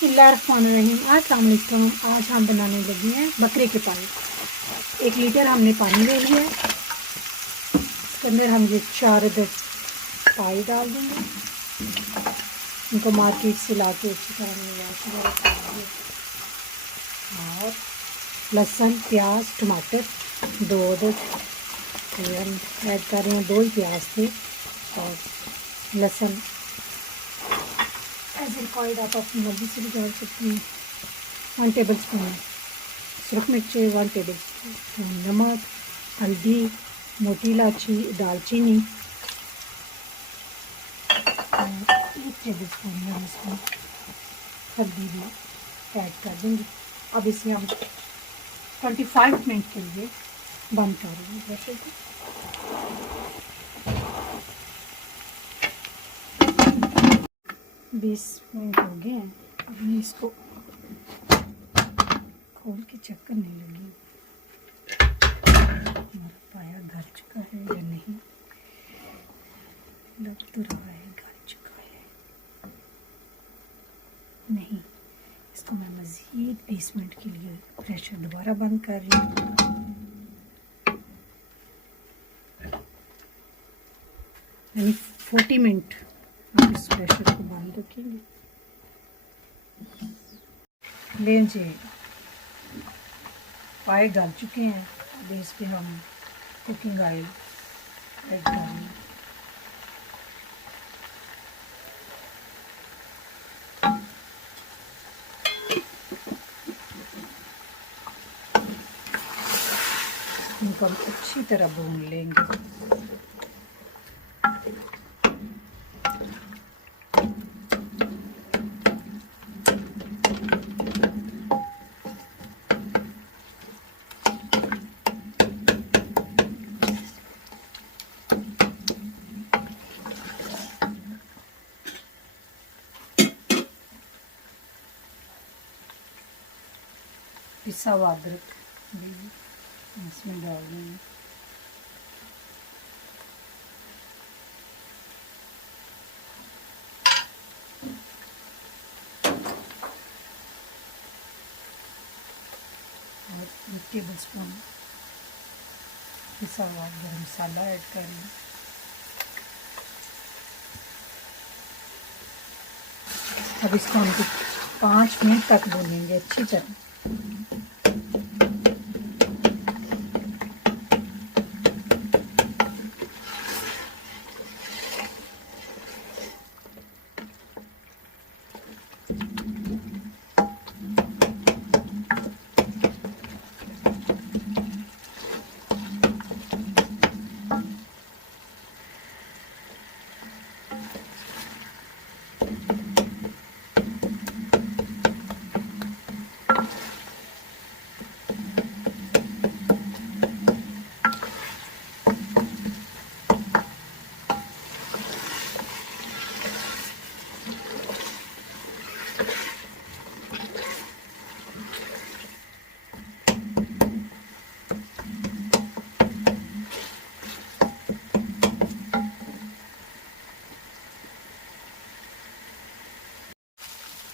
बिस्मिल्लाहिर्रहमानिर्रहीम। अस्सलाम वालेकुम। आज हम बनाने लगे हैं बकरे के पाए। 1 लीटर हमने पानी ले लिया है। इसके अंदर हम ये 4 अदद पाए डाल देंगे। इनको मार्केट से ला के अच्छी तरह हमने वाश वगैरह कर दिए। और लहसुन, प्याज, टमाटर 2 अदद हम ऐड कर रहे हैं। 2 ही प्याज थे और लहसुन एज रिक्वायर्ड आप अपनी मर्जी से भी डाल सकती हैं। 1 टेबल स्पून सुरख मिर्ची, 1 टेबल स्पून नमक, हल्दी, मोटी इलायची, दालचीनी और 1 टेबल स्पून हम इसमें हल्दी भी ऐड कर देंगे। अब इसे हम 25 मिनट के लिए बंद कर देंगे प्रेशर को। 20 मिनट हो गए हैं। अभी इसको खोल के चेक करने लगी हमारा पाया गल चुका है या नहीं। लग तो रहा है गल चुका है। नहीं, इसको मैं मज़ीद 20 मिनट के लिए प्रेशर दोबारा बंद कर रही हूँ। यानी 40 मिनट आप इस प्रेशर को बंद रखेंगे। लें जी, पाए डाल चुके हैं। अब इस पे हम कुकिंग ऑयल ऐड करेंगे। इनको हम अच्छी तरह भून लेंगे। पिसा हुआ अदरक भी इसमें डाल देंगे। और 1 टेबल स्पून पिसा हुआ गरम मसाला ऐड करें। अब इसको हम 5 मिनट तक भूनेंगे अच्छी तरह।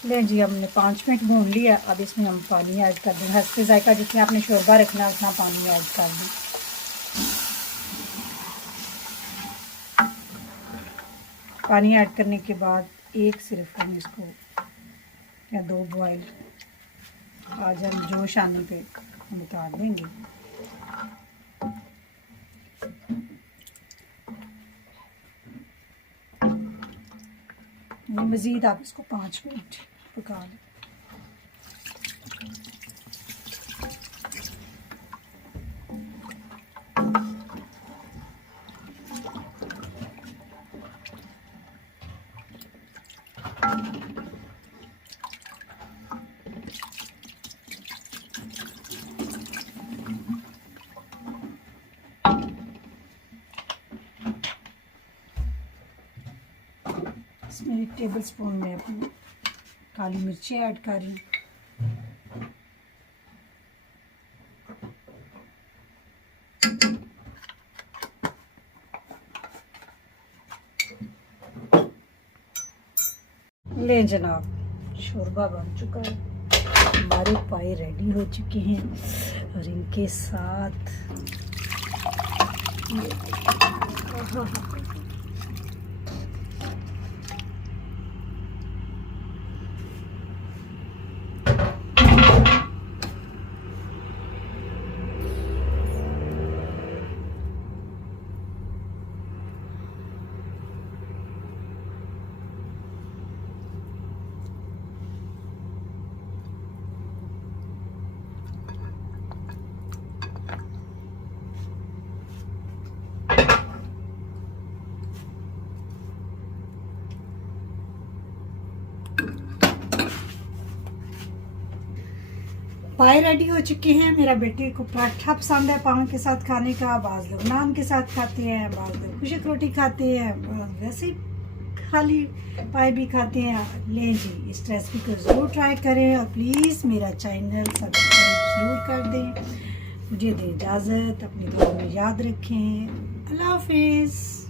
लें जी, हमने 5 मिनट भून लिया। अब इसमें हम पानी ऐड कर दें। हस्बे जायका जितना आपने शोरबा रखना है उतना पानी ऐड कर दें। पानी ऐड करने के बाद एक सिर्फ हम इसको या 2 बॉयल आ जाए जोश आने पे हम उतार देंगे। मज़ीद आप इसको 5 मिनट पका लें। इसमें 1 टेबल स्पून में अपनी काली मिर्ची ऐड कर रही हूँ। ले जनाब, शोरबा बन चुका है, हमारे पाए रेडी हो चुके हैं और इनके साथ पाए रेडी हो चुके हैं। मेरा बेटे को पराठा पसंद है पान के साथ खाने का, बाज़ लोग नान के साथ खाते हैं, बाज़ लोग खुशक रोटी खाते हैं, वैसे खाली पाए भी खाते हैं। लें जी, इस रेसिपी को ज़रूर ट्राई करें और प्लीज़ मेरा चैनल सब्सक्राइब ज़रूर कर दें। मुझे दें इजाज़त, अपनी दुआ में याद रखें। अल्लाह हाफिज़।